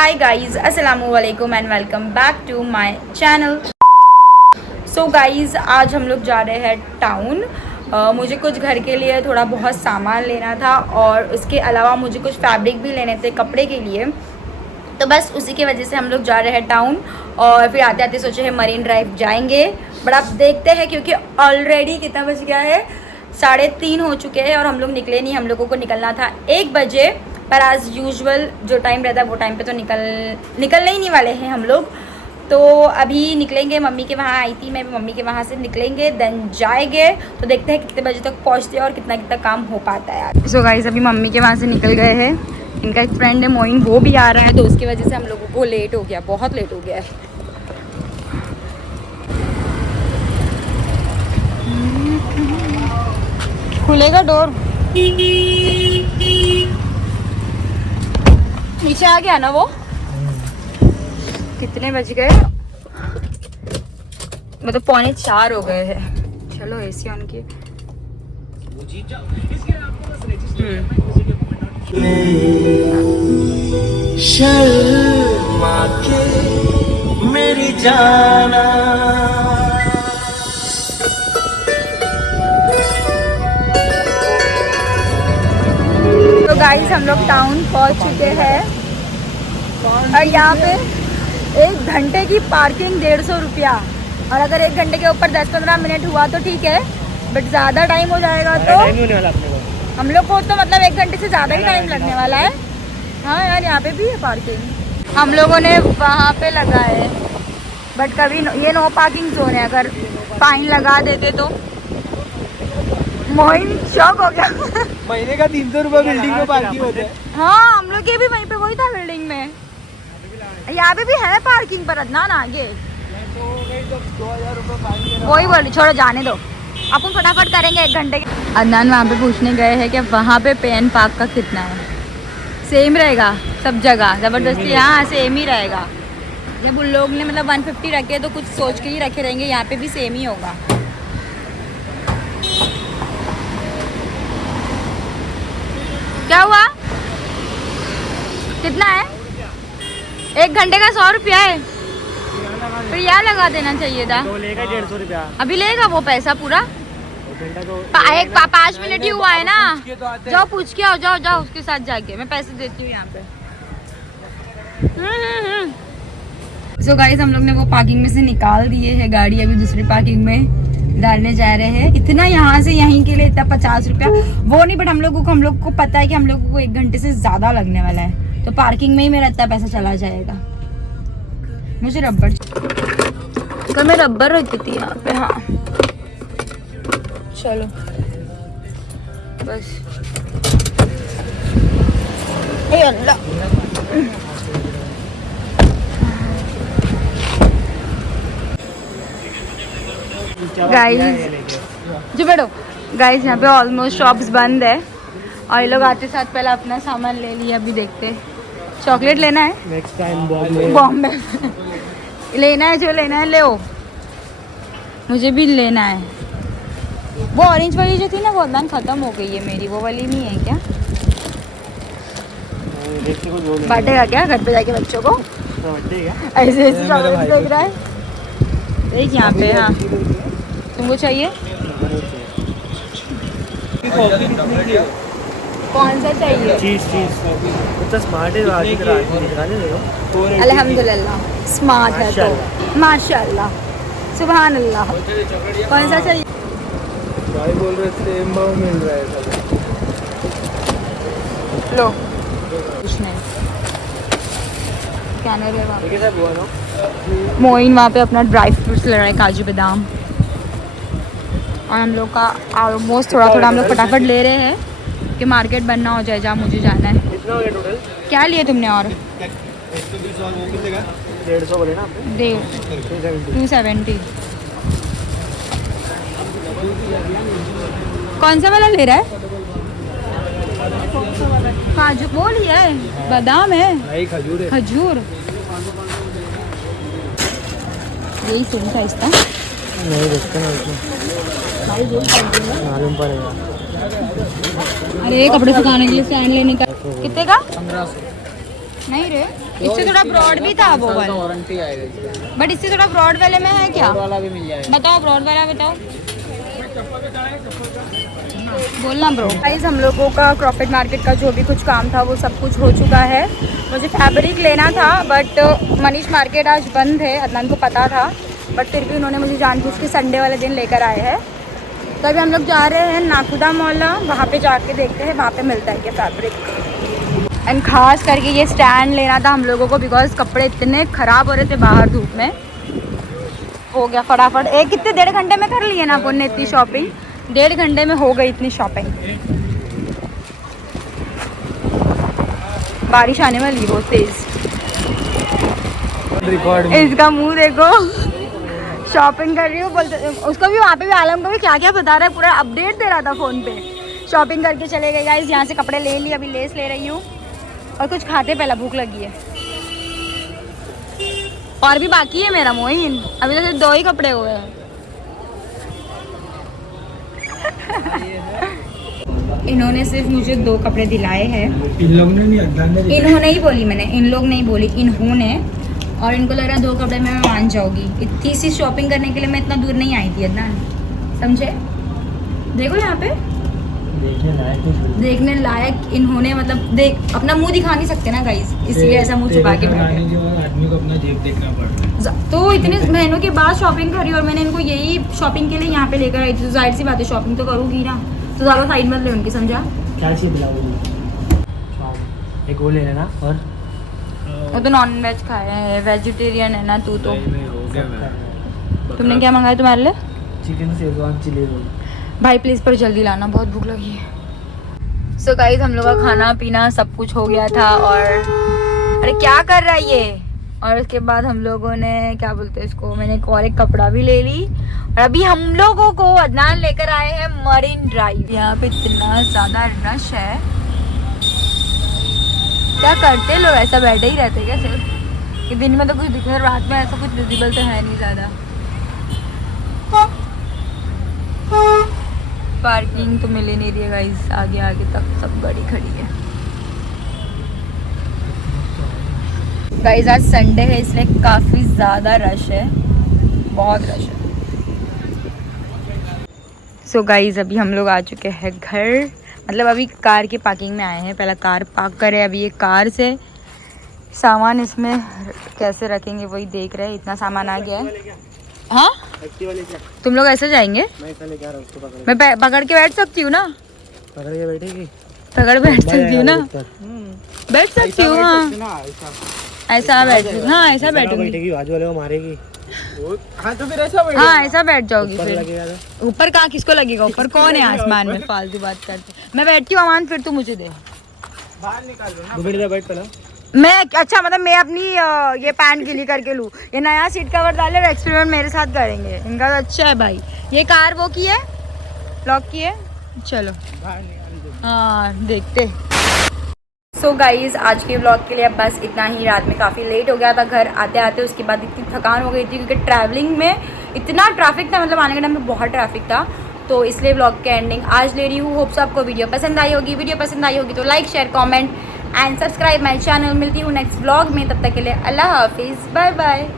हाय guys, अस्सलाम वालेकुम and welcome back to my channel. So guys, आज हम लोग जा रहे हैं टाउन। मुझे कुछ घर के लिए थोड़ा बहुत सामान लेना था और उसके अलावा मुझे कुछ फैब्रिक भी लेने थे कपड़े के लिए। तो बस उसी की वजह से हम लोग जा रहे हैं टाउन और फिर आते आते सोचे हैं मरीन ड्राइव जाएंगे। बट आप देखते हैं क्योंकि ऑलरेडी कितना बज गया है, 3:30 हो चुके हैं और हम लोग निकले नहीं। हम लोगों को निकलना था 1 बजे, पर एज़ यूजुअल जो टाइम रहता है वो टाइम पे तो निकलने ही नहीं वाले हैं हम लोग। तो अभी निकलेंगे, मम्मी के वहाँ आई थी मैं, मम्मी के वहाँ से निकलेंगे, देन जाएंगे। तो देखते हैं कितने बजे तक पहुँचते हैं और कितना काम हो पाता है यार। सो गाइस, अभी मम्मी के वहाँ से निकल गए हैं। इनका एक फ्रेंड है मोइन, वो भी आ रहा है, तो उसकी वजह से हम लोगों को लेट हो गया, बहुत लेट हो गया है। खुलेगा डोर? नीचे आ गया ना वो? कितने बज गए? मतलब 3:45 हो गए हैं। चलो एसी ऑन की। शर्मा के मेरी जाना। तो गाइस, हम लोग टाउन पहुंच चुके हैं और यहाँ पे 1 घंटे की पार्किंग 150 रुपया। और अगर 1 घंटे के ऊपर 10-15 मिनट हुआ तो ठीक है, बट ज़्यादा टाइम हो जाएगा तो हम लोग को तो मतलब 1 घंटे से ज़्यादा ही टाइम लगने वाला है। हाँ यार, यहाँ पे भी है पार्किंग। हम लोगों ने वहाँ पे लगा है, बट कभी ये नो पार्किंग जोन है, अगर फाइन लगा देते तो। मोइन शॉक हो गया। महीने का 300 रुपये बिल्डिंग में पार्किंग होता है। हाँ, हम लोग के भी वहीं पे वही था बिल्डिंग में। यहाँ पे भी है पार्किंग पर अदनान आगे। वही बोली, छोड़ो जाने दो, अपन फटाफट करेंगे 1 घंटे के। अदनान वहाँ पे पूछने गए हैं कि वहाँ पे पे एंड पार्क का कितना है। सेम रहेगा सब जगह, ज़बरदस्ती हाँ सेम ही रहेगा। जब उन लोग ने मतलब 150 रखे तो कुछ सोच के ही रखे रहेंगे, यहाँ पे भी सेम ही होगा। क्या हुआ? कितना है? 1 घंटे का 100 रुपया है। फिर यहाँ लगा देना चाहिए था। तो लेगा 150 रुपया। अभी लेगा वो पैसा पूरा? 5 मिनट ही हुआ है ना। जाओ पूछ के आओ, जाओ उसके साथ जाके, मैं पैसे देती हूँ यहाँ पे। सो गाइस, हम लोग ने वो पार्किंग में से निकाल दिए है गाड़ी, अभी दूसरी पार्किंग में डालने जा रहे हैं। इतना यहाँ से यहीं के लिए इतना 50 रुपया वो नहीं, बट हम लोग को पता है कि हम लोगों को 1 घंटे से ज्यादा लगने वाला है, तो पार्किंग में ही मेरा इतना पैसा चला जाएगा। मुझे रबड़, कल मैं रबड़ रखी थी यहाँ पे। हाँ चलो बस। हे अल्लाह, गाइस जो बैठो। गाइस, यहाँ पे ऑलमोस्ट शॉप्स बंद है और ये लोग आते साथ पहले अपना सामान ले लिया। अभी देखते, चॉकलेट लेना है, नेक्स्ट टाइम बॉम्बे लेना है, जो लेना है ले। मुझे भी लेना है। वो ऑरेंज वाली जो थी ना, वो अदनान ख़त्म हो गई है मेरी, वो वाली नहीं है क्या? बांटेगा क्या घर पे जाके बच्चों को? ऐसे चॉकलेट देख रहा है, देख यहाँ पे। हाँ, तुमको चाहिए? कौन सा चाहिए? चीज तो स्मार्ट है। अल्हम्दुलिल्लाह स्मार्ट है तो माशाल्लाह, सुभान अल्लाह। कौन सा चाहिए? भाई बोल रहे सेम भाव मिल रहा है सब। लो कुछ नहीं, स्कैनर है वहाँ पे। मोइन वहाँ पे अपना ड्राई फ्रूट्स ले रहा है, काजू बादाम। और हम लोग का ऑलमोस्ट थोड़ा हम लोग फटाफट ले रहे हैं कि मार्केट बनना हो जाए जहाँ मुझे जाना है। कितना हो गया टोटल? क्या लिए तुमने? और 150 बोले ना आपने? 270। कौन सा वाला ले रहा है? काजू वो लिया है, बादाम है, खजूर है। खजूर यही सेम था इसका। नहीं देखते ना मालूम पड़ेगा। अरे कपड़े सुखाने के लिए स्टैंड लेने का कितने का? नहीं रे, इससे थोड़ा ब्रॉड भी था वो वाला, वारंटी आएगा इसका। बट इससे थोड़ा ब्रॉड वाले में है क्या? वाला भी मिल जाएगा। बताओ ब्रॉड वाला बताओ, बोलना ब्रो। गाइस हम लोगों का क्रॉफर्ड मार्केट का जो भी कुछ काम था वो सब कुछ हो चुका है। मुझे फैब्रिक लेना था बट मनीष मार्केट आज बंद है, अदनान को पता था, बट फिर भी उन्होंने मुझे जानबूझ के संडे वाले दिन लेकर आए हैं। तो अभी हम लोग जा रहे हैं नाखुदा मॉल, वहाँ पे जाके देखते हैं वहाँ पे मिलता है क्या फैब्रिक। एंड खास करके ये स्टैंड लेना था हम लोगों को, बिकॉज कपड़े इतने ख़राब हो रहे थे बाहर धूप में। हो गया फटाफट, कितने 1.5 घंटे में कर लिए ना अपन ने इतनी शॉपिंग, 1.5 घंटे में हो गई इतनी शॉपिंग। बारिश आने वाली बहुत तेज, इसका मुंह देखो, शॉपिंग कर रही हूँ बोलते। उसको भी वहाँ पे भी आलम को भी क्या क्या बता रहा है, पूरा अपडेट दे रहा था फ़ोन पे। शॉपिंग करके चले गए गाइस, यहाँ से कपड़े ले लिए, अभी लेस ले रही हूँ और कुछ खाते, पहला भूख लगी है। और भी बाकी है मेरा मोइन, अभी तो सिर्फ 2 ही कपड़े हुए हैं। इन्होंने सिर्फ मुझे 2 कपड़े दिलाए हैं। इन लोग ने नहीं, अदनान ने इन्होंने ही बोली, मैंने इन लोग नहीं बोली, इन्होंने। और इनको लग रहा है 2 कपड़े में मैं मान जाऊंगी। इतनी सी शॉपिंग करने के लिए मैं इतना दूर नहीं आई थी अदनान, समझे? देखो यहाँ पे देखने लायक इन्होंने, मतलब देख अपना मुंह दिखा नहीं सकते ना गाइस, इसलिए ऐसा मुंह छुपा के बैठे। आदमी को अपना जेब देखना पड़ता है। तो इतने महीनों के बाद शॉपिंग करी और मैंने इनको यही शॉपिंग के लिए यहाँ पे लेकर आई थी, तो जाहिर सी बात है शॉपिंग तो करूँगी ना, तो ज़्यादा साइड मत ले उनकी, समझा? क्या चीज़ दिलाओगी? एक वो ले लेना। और वो तो नॉन वेज खाए हैं, वेजिटेरियन है ना तू तो। हो गया। तुमने क्या मंगाया तुम्हारे लिए? Chicken schezwan chilli roll. भाई प्लीज़ पर जल्दी लाना, बहुत भूख लगी है। सो गाइस हम लोग का खाना पीना सब कुछ हो गया था, और अरे क्या कर रहा है ये। और उसके बाद हम लोगों ने क्या बोलते हैं इसको, मैंने एक कपड़ा भी ले ली, और अभी हम लोगों को अदनान लेकर आए हैं मरीन ड्राइव। यहाँ पे इतना ज़्यादा रश है, क्या करते लोग, ऐसा बैठे ही रहते क्या सिर्फ? कि दिन में तो कुछ दिख रहा है, रात में ऐसा कुछ विजिबल तो है नहीं ज़्यादा। पार्किंग तो मिल ही नहीं रही है गाइस, आगे आगे तक सब गाड़ी खड़ी है। गाइस आज संडे है इसलिए काफ़ी ज़्यादा रश है, बहुत रश है। सो गाइस अभी हम लोग आ चुके हैं घर, मतलब अभी कार की पार्किंग में आए हैं। पहला कार पार्क करे, अभी ये कार से सामान इसमें कैसे रखेंगे वही देख रहे हैं। इतना सामान आ गया है। हाँ तुम लोग ऐसे जाएंगे? मैं पकड़ के बैठ सकती हूँ ना? पकड़ के बैठेगी? पकड़ बैठ सकती हूँ ना? बैठ सकती हूँ हाँ, ऐसा बैठ, हाँ ऐसा बैठूंगी। बाजू वाले को मारेगी। हाँ तो फिर ऐसा हाँ ऐसा बैठ जाओगी फिर। लगेगा ऊपर कहाँ, किसको लगेगा? ऊपर कौन है आसमान में? फालतू बात करते। मैं बैठती हूँ अमान, फिर तू मुझे दे। बाहर निकाल दो ना। बैठ पहला मैं अच्छा, मतलब मैं अपनी ये पैंट गीली करके लूँ। ये नया सीट कवर डाले और एक्सपेरिमेंट मेरे साथ करेंगे, इनका तो अच्छा है भाई। ये कार वो की है, लॉक की है, चलो हाँ देखते। सो गाइज़ आज के व्लॉग के लिए अब बस इतना ही। रात में काफ़ी लेट हो गया था घर आते आते, उसके बाद इतनी थकान हो गई थी क्योंकि ट्रैवलिंग में इतना ट्रैफिक था, मतलब आने के टाइम में बहुत ट्रैफिक था, तो इसलिए व्लॉग के एंडिंग आज ले रही हूँ। होप्स आपको वीडियो पसंद आई होगी। वीडियो पसंद आई होगी तो like share comment and subscribe my channel. मिलती हूँ नेक्स्ट व्लॉग में, तब तक के लिए अल्लाह हाफिज़, बाय बाय।